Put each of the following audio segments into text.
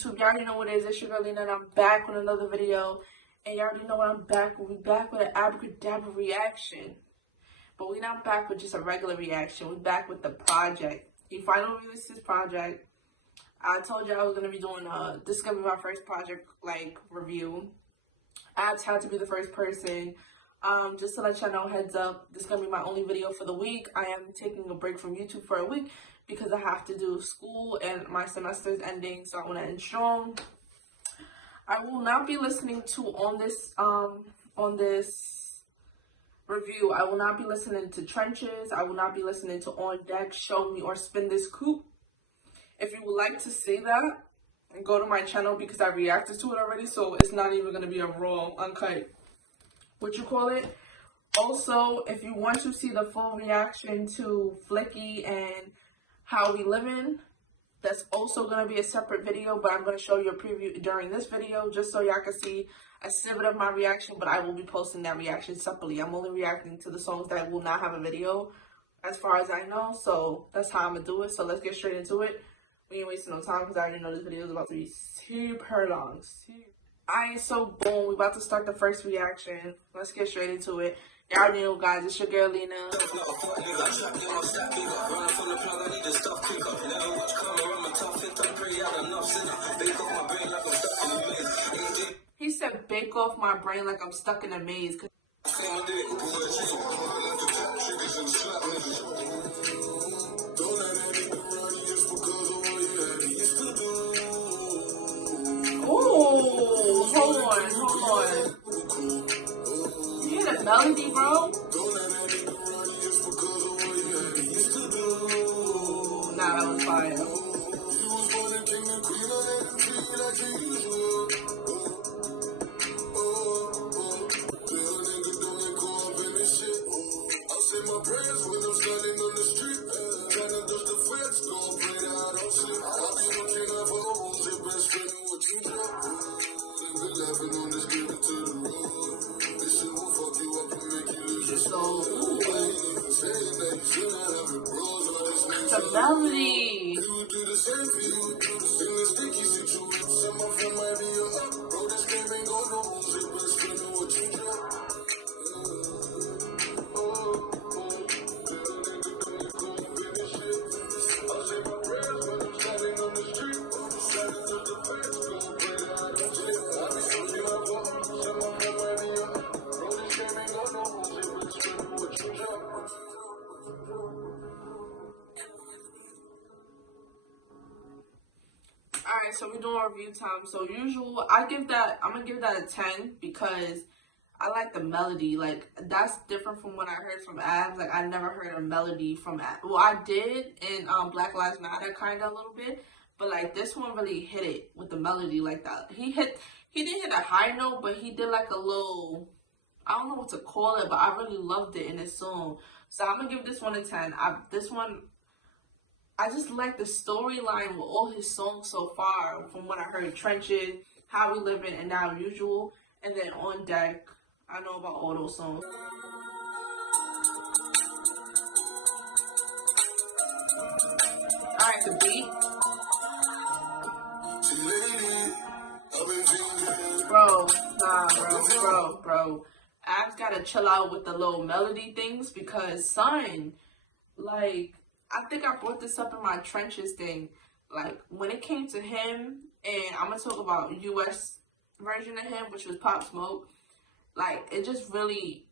YouTube? Y'all already know what it is. It's your girl Lena, and I'm back with another video. And y'all already know what I'm back with. We back with an Abra Cadara reaction. But we not back with just a regular reaction. We back with the project. He finally released his project. I told you I was gonna be doing this is gonna be my first project review. Abs had to be the first person. Just to let y'all know, heads up, this is gonna be my only video for the week. I am taking a break from YouTube for a week because I have to do school and my semester is ending, so I want to end strong. I will not be listening to on this review. I will not be listening to Trenches. I will not be listening to On Deck, Show Me, or Spin This Coupe. If you would like to see that, go to my channel because I reacted to it already, so it's not even gonna be a raw, uncut, what you call it. Also, if you want to see the full reaction to Flicky and How We Livin', that's also going to be a separate video, but I'm going to show you a preview during this video just so y'all can see a snippet of my reaction, but I will be posting that reaction separately. I'm only reacting to the songs that will not have a video as far as I know, so that's how I'm going to do it. So let's get straight into it. We ain't wasting no time because I already know this video is about to be super long. Alright, so boom, we about to start the first reaction. Let's get straight into it. Y'all already know, guys, it's your girl Lena. He said, bake off my brain like I'm stuck in a maze. Oh, hold on. You hear the melody, bro? Nah, that was fire. The melody. Alright, so we're doing review time. So usual, I'm gonna give that a 10 because I like the melody. Like, that's different from what I heard from Abs. Like, I never heard a melody from Abs. Well, I did in Black Lives Matter kind of a little bit, but like this one really hit it with the melody like that. He didn't hit a high note, but he did like a little, I don't know what to call it, but I really loved it in his song. So I'm gonna give this one a 10. I just like the storyline with all his songs so far, from what I heard. Trenches, How We Livin', and Now Usual, and then On Deck. I know about all those songs. Alright, the beat. Bro, nah, bro. Abs gotta chill out with the little melody things because, son, like, I think I brought this up in my Trenches thing. Like, when it came to him, and I'm going to talk about US version of him, which was Pop Smoke, like, it just really,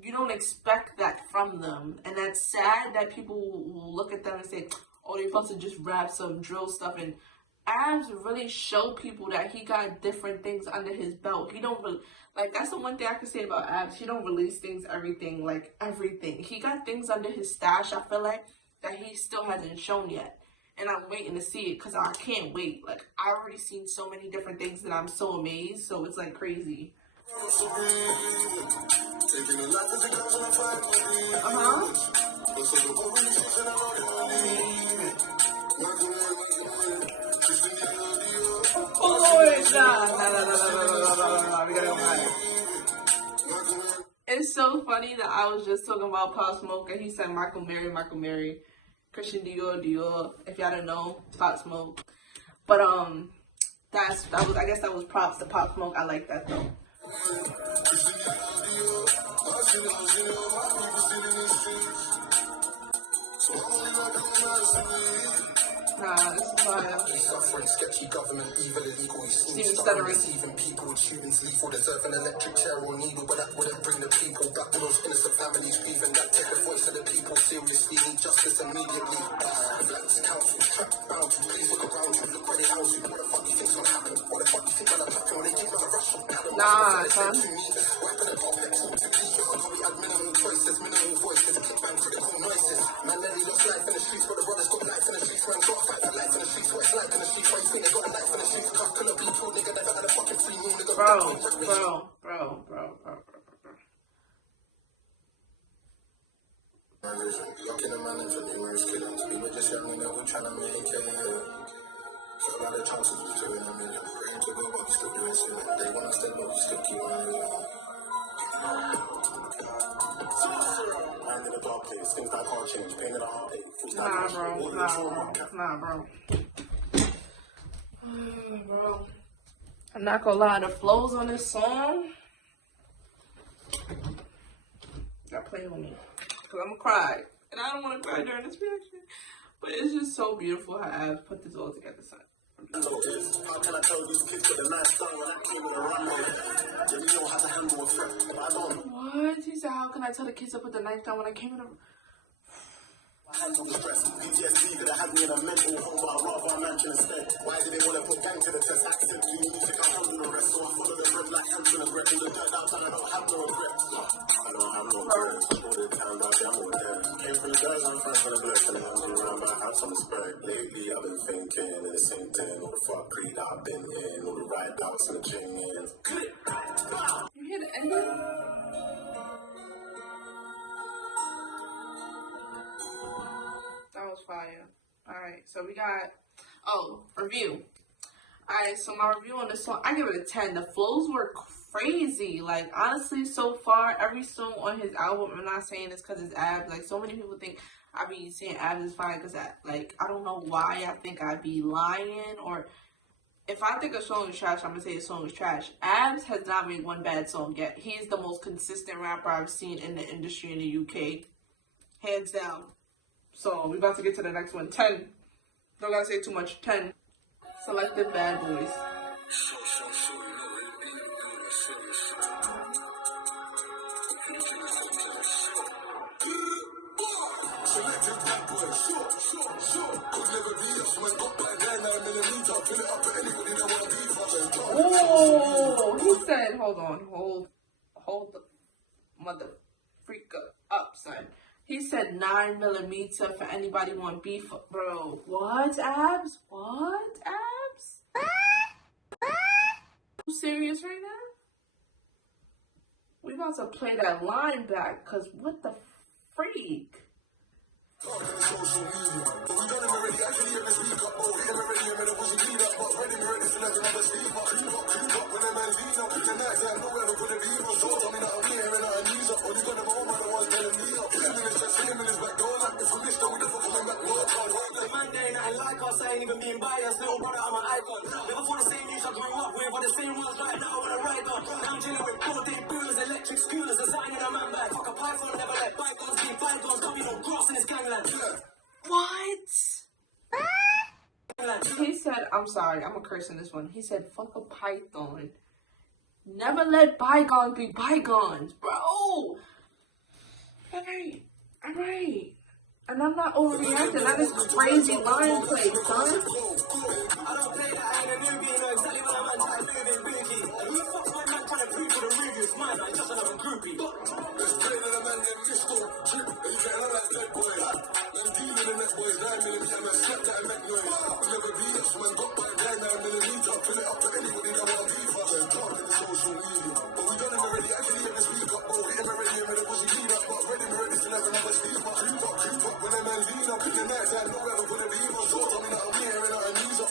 you don't expect that from them. And that's sad that people will look at them and say, oh, they're supposed to just rap some drill stuff. And Abs really show people that he got different things under his belt. He don't really, like, that's the one thing I can say about Abs. He don't release things, everything. He got things under his stash, I feel like, that he still hasn't shown yet. And I'm waiting to see it because I can't wait. Like, I already seen so many different things that I'm so amazed. So it's like crazy. It's so funny that I was just talking about Pop Smoke and he said Michael Mary, Christian Dior. If y'all don't know, Pop Smoke. But I guess that was props to Pop Smoke. I like that though. Nah, this is fire. Suffering, sketchy government, evil, illegal, Receiving people, students, lethal, deserve an electric chair or needle, but that wouldn't bring the people back to those innocent families grieving. That take the voice of the people seriously, need justice immediately. Flats, councils, trapped, bound to, please look around you, look where they house you. What the fuck you think's gonna happen? What the fuck you think gonna happen when they give them a rush of paddle? Nah, son. Wiping the complex, to please you, we had minimal choices, minimal voices, click bang, critical noises. Man, Nelly lost life in the streets, but the brothers got life in the streets, man, got fight for life in the streets, what it's like in the streets, why you think they got a life in the streets, can't kill a people, nigga, never had a fucking free meal, nigga. Bro. Locking a man in for numerous killings, we were just young, we know we're trying to make it. So a lot of chances we doing a million, praying to God, but we still doing it. They want us dead, but we still keep on living. Mind in a dark place, things that can't change, pain in a heartache. Nah, bro. Bro. I'm not gonna lie, the flows on this song got playing with me. Cause I'm gonna cry. And I don't wanna cry during this reaction. But it's just so beautiful how Abs put this all together, son. How can I tell these kids with a nice song when I came with a runway? Then you know how to handle a threat, but I don't. What? He said, how can I tell the kids to put the knife down when I came with a... Handle the stress, PTSD could have had me in a mental home, but I'd rather a mansion instead. Why did they want to put gang to the test? Accent to music, I handle the rest, so I follow the bread like Hampton and bread in the dirt outside, I don't have no regrets. I don't have no regrets, all the time, but I'm all there. Came from the girls, I'm friends with the blessing, and I'm around my house on the spread. Lately, I've been thinking in the same thing, all the fuck greed I've been in, all the right doubts and the chain in. You hear the ending? That was fire. Alright, so we got, review. Alright, so my review on this song, I give it a 10. The flows were crazy. Like, honestly, so far, every song on his album, I'm not saying this because it's Abs. Like, so many people think I be saying Abs is fire because, I don't know why I think I'd be lying. Or, if I think a song is trash, I'm going to say a song is trash. Abs has not made one bad song yet. He is the most consistent rapper I've seen in the industry in the UK. Hands down. So, we about to get to the next one. 10. Don't gotta say too much. 10. Selected Bad Boys. Oh, he said, hold on. Hold the mother freaker up, son. He said 9mm for anybody want beef. Bro, what, Abs? What, Abs? You serious right now? We about to play that line back, cause what the freak? I ain't even being biased, little brother, I'm an icon. Never for the same news I grew up with, but the same ones right now I wanna ride on. Now I'm dealing with 4-day boomers, electric scooters, designing a man bag. Fuck a python, never let bygones be bygones. Got me no grass in this gangland. What? He said, I'm sorry, I'm a curse in this one. He said, fuck a python. Never let bygones be bygones, bro. Alright. And I'm not overreacting. That is crazy line play, son. I don't play that, I ain't a newbie, you know exactly what I'm trying to do, boogie. And you fuck my man trying to prove to the reviews, mine, I'm just another groupie. There's pain in a man named Mr. Trip, and you can't have that dead boy. I'm dealing with the next boys, 9mm, and I slap that and make noise. Never beat us, man, got by 9mm, pull it up to anybody that want beef us. And talk in social media. But we done him already, actually, every speak up, bro. Hit him already, and it was a lead up, but ready, we're ready to have another speak up. Creep up, when a man lean up in the night, I know where I'm gonna be, no short, I mean, I'm here, and I'm knees up,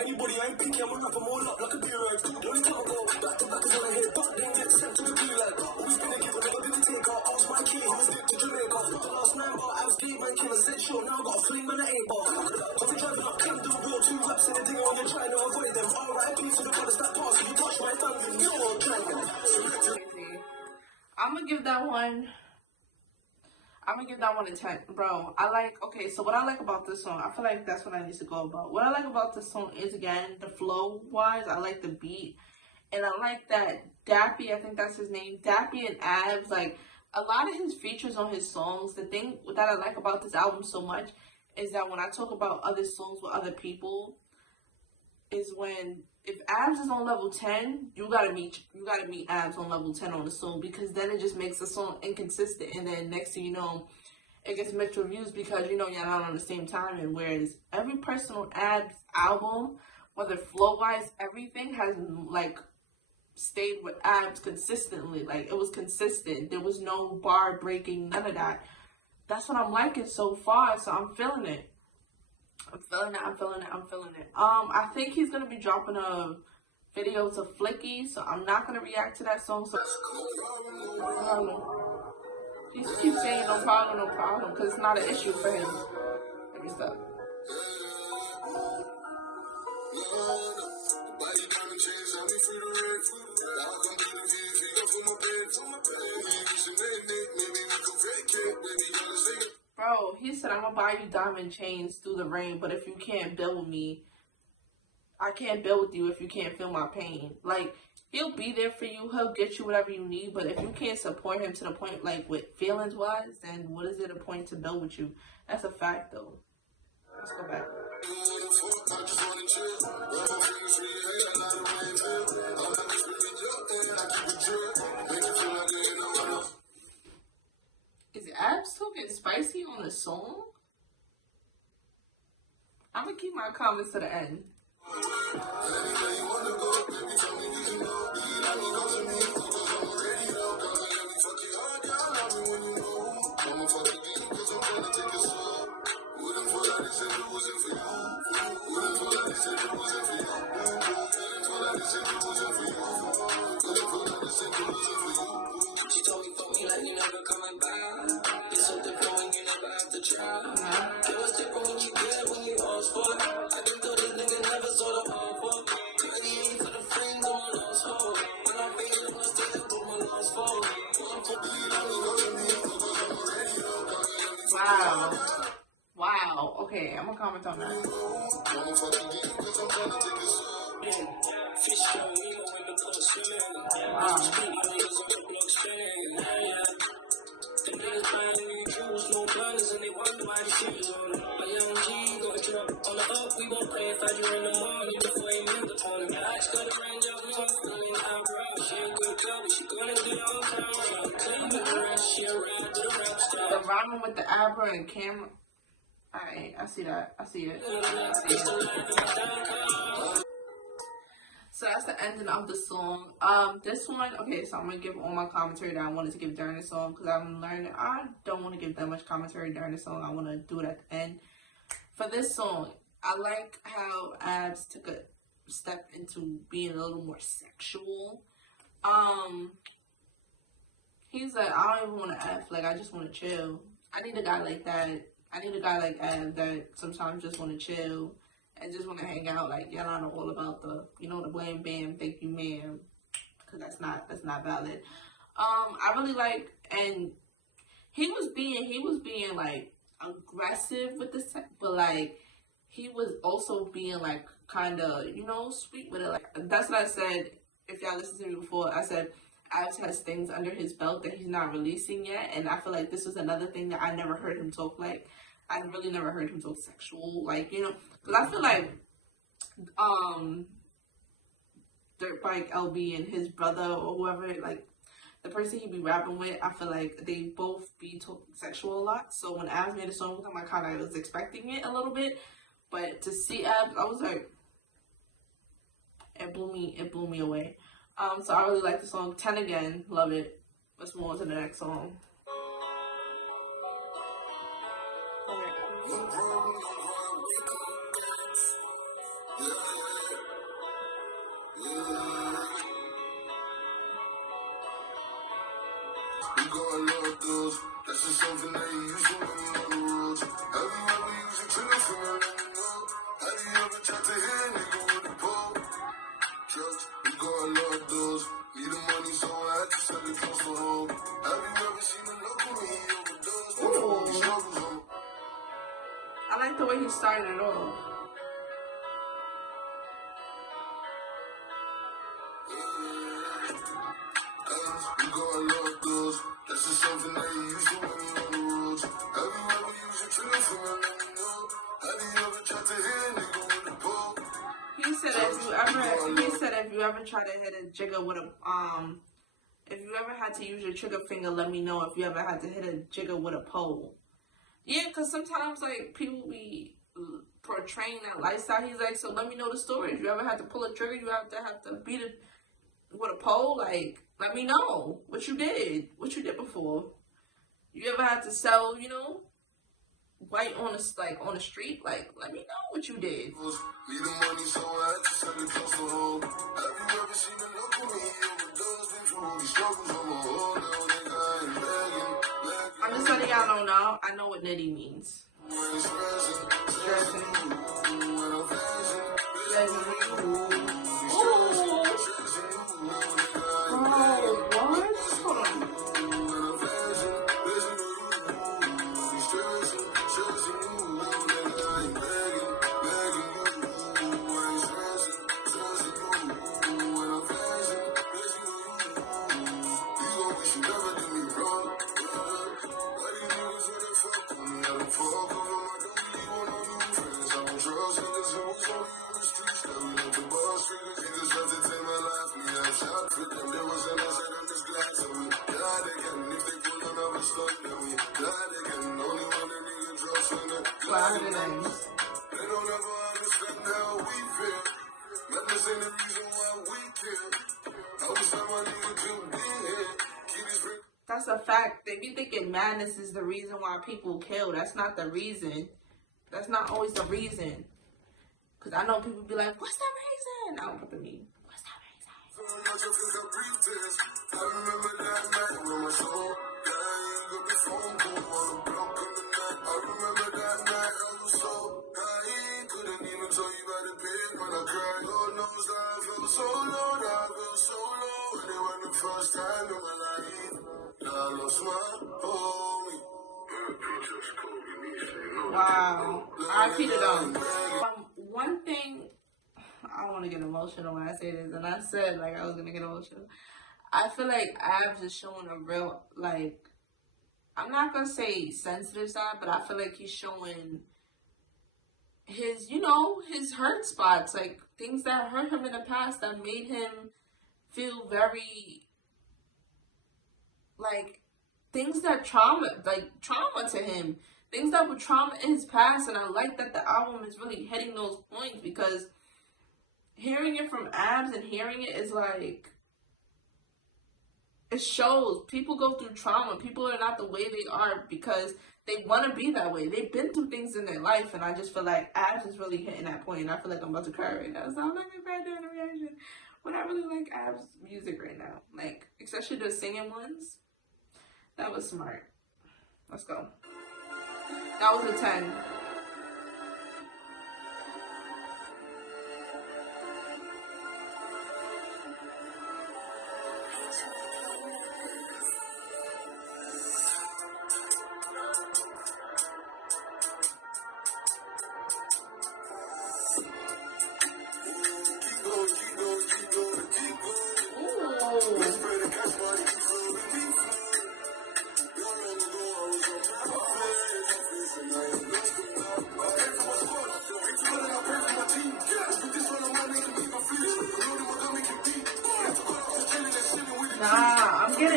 Anybody I ain't picky, I'm up, I'm all up like a beer rag. Only time I go back to back is when I hit back, then get sent to the blue line. Always been a giver, never been a taker. Ask my key, he was good to Jamaica. The last 9 bar, I was gay banking, I said sure, now I got a fling when I ain't bar. I've been driving up, came to the real 2 raps in the thing when you're trying to avoid them. R.I.P. to the brothers that pass, if you touch my family, you're trying. I'm gonna give that one. I'm gonna give that one a 10, bro. Okay, so what I like about this song, I feel like that's what I need to go about. What I like about this song is, again, the flow wise, I like the beat, and I like that Dappy, I think that's his name, Dappy and Abs, like, a lot of his features on his songs, the thing that I like about this album so much is that when I talk about other songs with other people, is when, if Abs is on level 10, you gotta meet Abs on level 10 on the song, because then it just makes the song inconsistent, and then next thing you know, it gets mixed reviews because you know you're not on the same time. And whereas every person on Abs album, whether flow wise, everything has like stayed with Abs consistently. Like, it was consistent. There was no bar breaking, none of that. That's what I'm liking so far, so I'm feeling it. I'm feeling it. I think he's gonna be dropping a video to Flicky, so I'm not gonna react to that song. So he just keeps saying no problem, because it's not an issue for him. Let me stop. Bro, he said, I'm gonna buy you diamond chains through the rain, but if you can't build with me, I can't build with you if you can't feel my pain. Like, he'll be there for you, he'll get you whatever you need, but if you can't support him to the point, like, with feelings wise, then what is it a point to build with you? That's a fact, though. Let's go back. Is Abs talking spicy on the song? I'm gonna keep my comments to the end. She told me fuck me like you never coming back. It's so different when you never have to try. It was different when you did when you asked for it. I can tell this nigga never saw the offer. 38 for the flames on my last fall. When I feel it, I stay up on my last fall. Wow. Okay, I'm gonna comment on that. The rhyming with the Abra and camera. Alright, I see that. I see it. So that's the ending of the song. This one, okay, so I'm gonna give all my commentary that I wanted to give during the song, because I'm learning I don't want to give that much commentary during the song. I want to do it at the end. For this song, I like how Abs took a step into being a little more sexual. He's like, I don't even want to F, like, I just want to chill. I need a guy like that. I need a guy like Abs that sometimes just want to chill and just want to hang out. Like, y'all don't know all about the, you know, the blam bam, thank you ma'am, because that's not valid. I really like, and he was being like aggressive with the sex, but like he was also being like kind of, you know, sweet with it. Like, that's what I said. If y'all listened to me before, I said Abs has things under his belt that he's not releasing yet, and I feel like this was another thing that I never heard him talk like. I really never heard him talk sexual, like, you know, because I feel like Dirtbike LB and his brother or whoever, like the person he be rapping with, I feel like they both be talking sexual a lot. So when Abs made a song with him, I kind of was expecting it a little bit, but to see Abs, I was like, it blew me away. So I really like the song. 10 again, love it. Let's move on to the next song. We got a lot of those. That's just something that you use when you're on the road. Have you ever used your trigger finger? Let me know. Have you ever tried to hit a nigga with a pole? Drugs, we got a lot of those. Need the money, so I had to sell it close to home. Have you ever seen a look when he overdosed? I like the way he started it off. We got a lot of those. That's just something that you use when you're on the roads. Have you ever used your trigger finger? Let me know. Have you ever tried to hit a nigga with a pole? He said if you ever try to hit a jigger with a if you ever had to use your trigger finger, let me know if you ever had to hit a jigger with a pole. Yeah, because sometimes like people be portraying that lifestyle. He's like, so let me know the story. If you ever had to pull a trigger, you have to beat it with a pole. Like, let me know what you did before. You ever had to sell, white on the street? Like, let me know what you did. Need the money, so I had to sell it close to home. Have you ever seen a look when he overdosed? Been through all these struggles from a whole little nigga. I ain't begging. I'm just letting y'all know now. I know what nitty means. Stressing. That's a fact. They be thinking madness is the reason why people kill. That's not the reason. That's not always the reason. Because I know people be like, what's the reason? I don't know what they mean. What's the reason? I remember that night when my soul died. Got the phone call on the block in the night. I remember that night I was so high. Couldn't even tell you about the pain when I cried. Lord knows that I felt so low. I felt so low. And it was the first time in my life that I lost my homie. Wow. I repeat it on. One thing, I don't want to get emotional when I say this, and I said like I was going to get emotional. I feel like Abs is showing a real, like, I'm not going to say sensitive side, but I feel like he's showing his, his hurt spots, like things that hurt him in the past that made him feel very, like, things that trauma to him, things that were trauma in his past. And I like that the album is really hitting those points, because hearing it from Abs and hearing it is like, it shows people go through trauma. People are not the way they are because they want to be that way. They've been through things in their life, and I just feel like Abs is really hitting that point, and I feel like I'm about to cry right now. So I'm not gonna cry during the reaction. But I really like Abs' music right now, like especially the singing ones. That was smart. Let's go. That was a 10.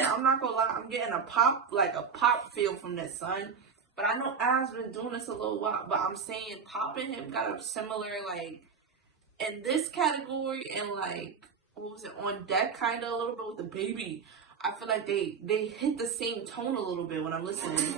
I'm not gonna lie, I'm getting a pop feel from this, son. But I know Ab's been doing this a little while, but I'm saying Pop and him got a similar, like, in this category, and like, what was it, On Deck kind of a little bit with the Baby. I feel like they hit the same tone a little bit when I'm listening.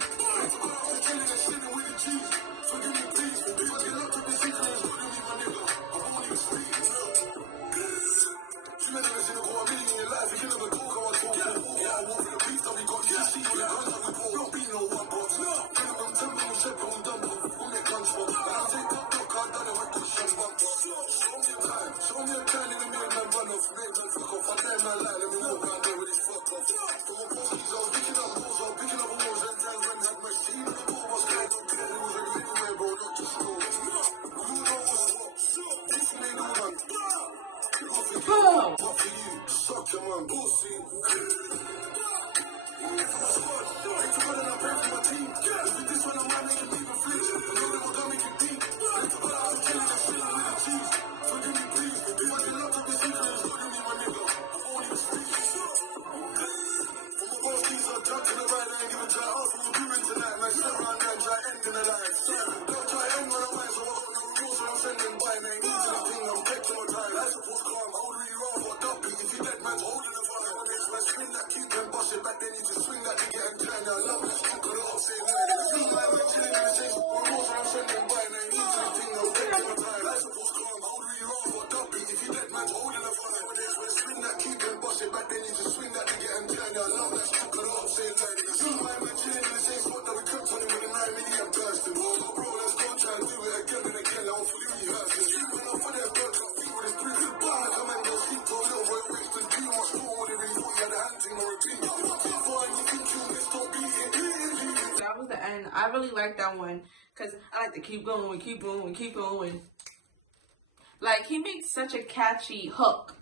spin that cube and bust it back, then you just swing that nigga and turn that love. Let's keep it all, say that. Feel my man chilling in the same spot. We're more than I'm sending by, and I need to think no break in my time. Life's supposed to come, how do you roll for a dub beat? If you let man's holding a fun, when there's when spin that cube and bust it back, then you just swing that nigga and turn that love. Let's keep it all, say that. Feel my man chilling in the same spot that we cooked on him with a 9 million bursting. Roll up, bro, let's go try and do it again and again. Hopefully we hurt it. You went off for their birds, I think with his proof. The bar, like a man goes deep to a little boy, waits to do much more. Would have really thought he had a hunting or a team. Fine, you think you miss, don't beat it. That was the end. I really like that one because I like to keep going, keep going, keep going. Like, he makes such a catchy hook.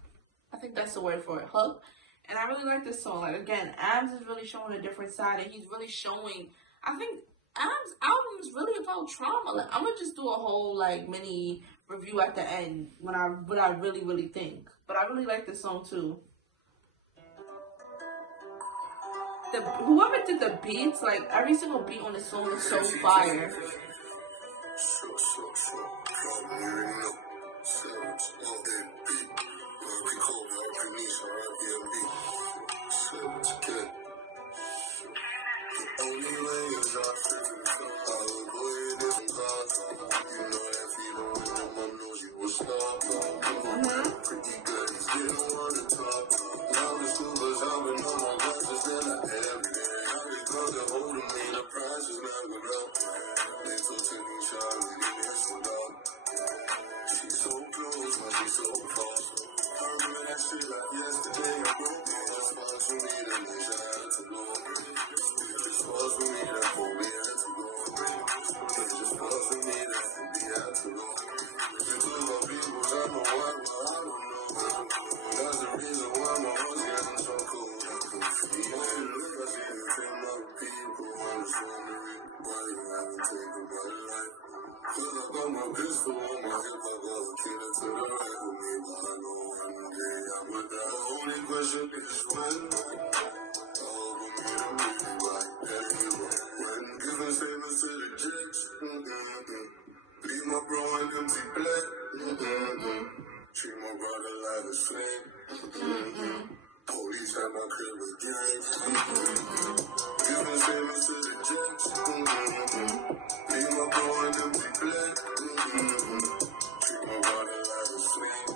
I think that's the word for it, hook. And I really like this song. Like, again, Abs is really showing a different side, and he's really showing, I think Abs' album is really about trauma. Like, I'm gonna just do a whole like mini review at the end when what I really think. But I really like this song too. Whoever did the beats, like every single beat on the song is so fire. Leave my bro an empty plate. Treat my brother like a slave. Police at my crib again. Giving favors to the judge. Leave my bro an empty plate. Treat my brother like a slave.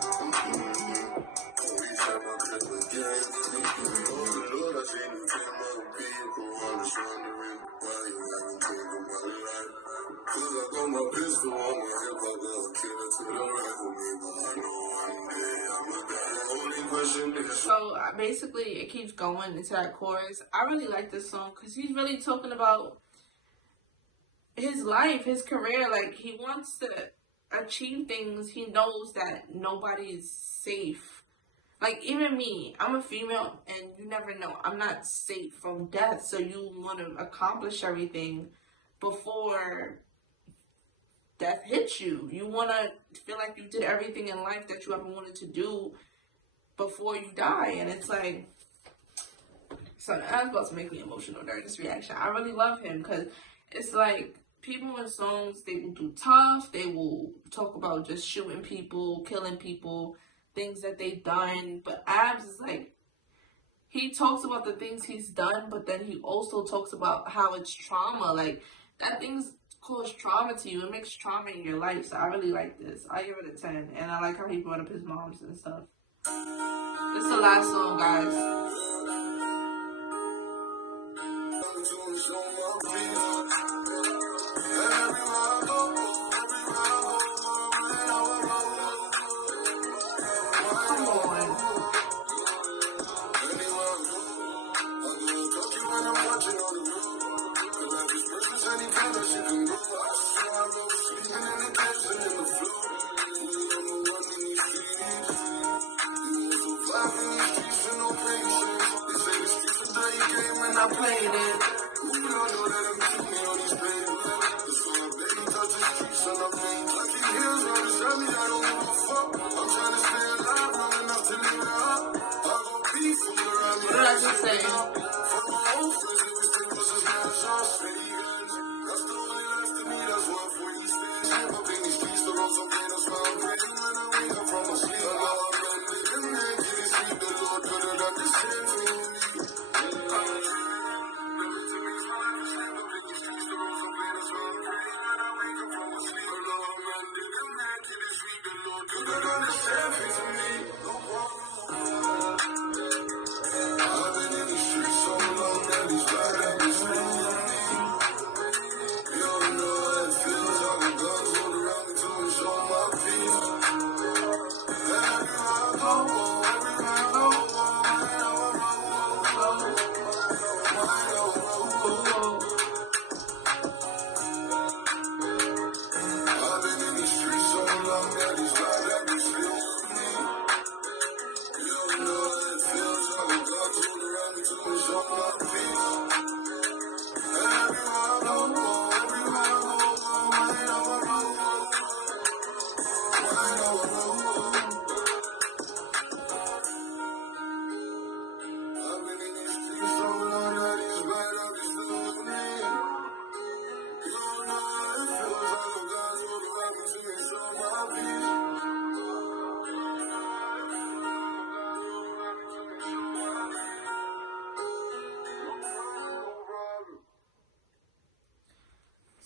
Police at my crib again. Oh Lord, I seen you came out people. I'm just wondering why you haven't taken my life. Cause I got my pistol on my hip, I got a killer to the right of me, but I know one day I'ma die. The only question is... So basically it keeps going into that chorus. I really like this song because he's really talking about his life, his career. Like, he wants to achieve things. He knows that nobody is safe. Like, even me, I'm a female, and you never know. I'm not safe from death, so you want to accomplish everything before death hits you. You want to feel like you did everything in life that you ever wanted to do before you die. And it's like, so that's about to make me emotional during this reaction. I really love him because it's like, people in songs, they will do tough, they will talk about just shooting people, killing people, things that they've done. But Abs is like, he talks about the things he's done, but then he also talks about how it's trauma. Like, that thing's cause trauma to you. It makes trauma in your life. So I really like this. I give it a 10. And I like how he brought up his moms and stuff. This is the last song, guys. Come on. I played it. What did I just say? I've been in these streets so long that these vibes got me feeling. You don't know what it feels like. God told around me to show my feet. Everywhere I go, everywhere I go, mind on my road, mind on my road. I've been in these streets so long that these vibes got me feeling. You don't know what it feels like. God told around me to show my feet.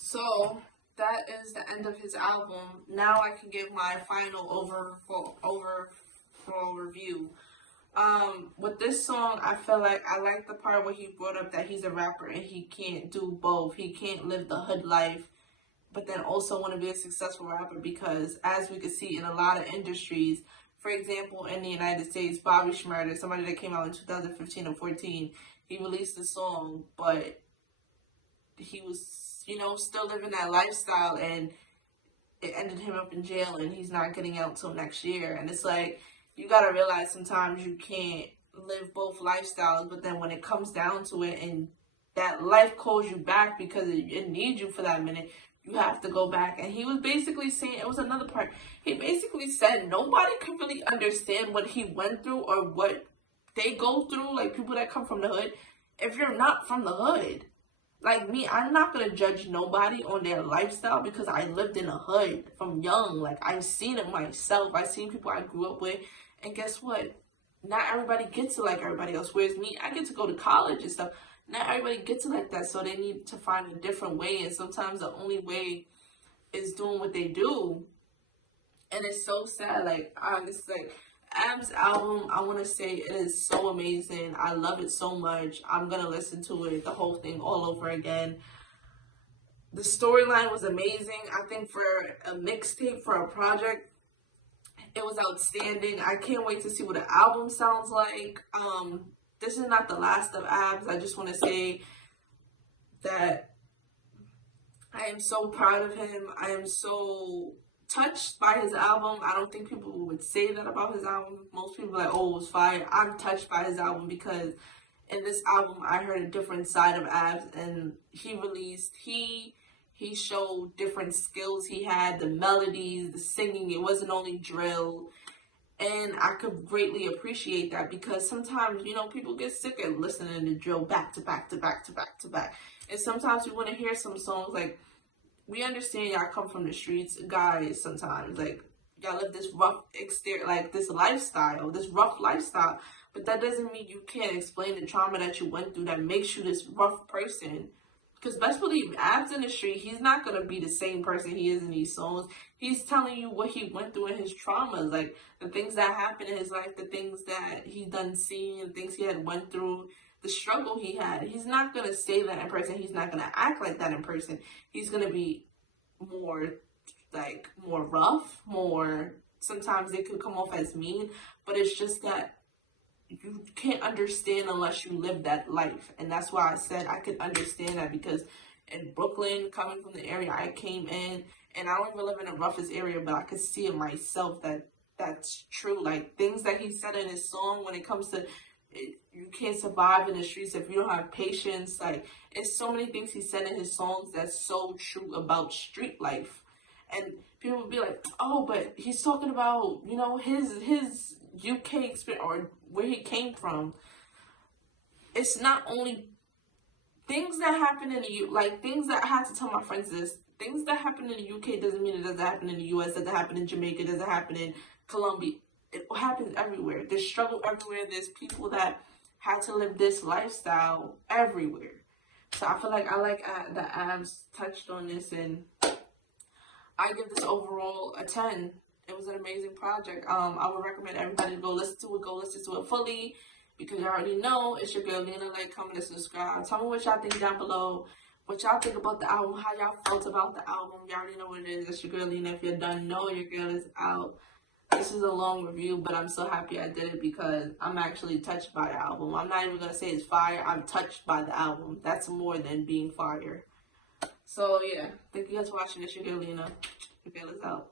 So that is the end of his album. Now I can give my final overall review. With this song, I feel like I like the part where he brought up that he's a rapper and he can't do both. He can't live the hood life, but then also want to be a successful rapper, because as we can see in a lot of industries, for example, in the United States, Bobby Shmurda, somebody that came out in 2015 or 14, he released a song, but he was, still living that lifestyle, and it ended him up in jail, and he's not getting out till next year. And it's like, you gotta realize sometimes you can't live both lifestyles, but then when it comes down to it and that life calls you back because it needs you for that minute, you have to go back. And he was basically saying, it was another part, he basically said nobody can really understand what he went through or what they go through, like people that come from the hood, if you're not from the hood. Like me, I'm not going to judge nobody on their lifestyle because I lived in a hood from young. Like, I've seen it myself. I've seen people I grew up with. And guess what? Not everybody gets it like everybody else. Whereas me, I get to go to college and stuff. Not everybody gets it like that. So they need to find a different way. And sometimes the only way is doing what they do. And it's so sad. Like, it's like, Ab's album, I want to say it is so amazing. I love it so much. I'm going to listen to it, the whole thing, all over again. The storyline was amazing. I think for a mixtape, for a project, it was outstanding. I can't wait to see what the album sounds like. This is not the last of Abs. I just want to say that I am so proud of him. I am so touched by his album. I don't think people would say that about his album. Most people are like, oh, it was fire. I'm touched by his album because in this album I heard a different side of Abs, and he showed different skills he had, the melodies, the singing. It wasn't only drill, and I could greatly appreciate that because sometimes, people get sick of listening to drill back to back to back to back to back, and sometimes we want to hear some songs like, we understand y'all come from the streets, guys, sometimes, like, y'all live this rough exterior, like, this rough lifestyle, but that doesn't mean you can't explain the trauma that you went through that makes you this rough person, because best believe, Abs in the street, he's not going to be the same person he is in these songs. He's telling you what he went through in his traumas, like, the things that happened in his life, the things that he done seen, the things he had went through, the struggle he had. He's not going to say that in person. He's not going to act like that in person. He's going to be more rough, sometimes they could come off as mean, but it's just that you can't understand unless you live that life. And that's why I said I could understand that, because in Brooklyn, coming from the area I came in, and I don't even live in the roughest area, but I could see it myself that's true. Like, things that he said in his song when it comes to you can't survive in the streets if you don't have patience. Like, it's so many things he said in his songs that's so true about street life. And people would be like, oh, but he's talking about, his UK experience or where he came from. It's not only things that happen in the things that I had to tell my friends this. Things that happen in the UK doesn't mean it doesn't happen in the US, doesn't happen in Jamaica, doesn't happen in Colombia. It happens everywhere. There's struggle everywhere. There's people that had to live this lifestyle everywhere. So I feel like that Abs touched on this, and I give this overall a 10. It was an amazing project. I would recommend everybody to go listen to it fully, because you already know it's your girl Lena. Like, comment, and subscribe. Tell me what y'all think down below. What y'all think about the album, how y'all felt about the album. You already know what it is. It's your girl Lena. If you're done, know your girl is out. This is a long review, but I'm so happy I did it because I'm actually touched by the album. I'm not even going to say it's fire. I'm touched by the album. That's more than being fire. So, yeah. Thank you guys for watching. It's your girl, Lena. Okay, let's out.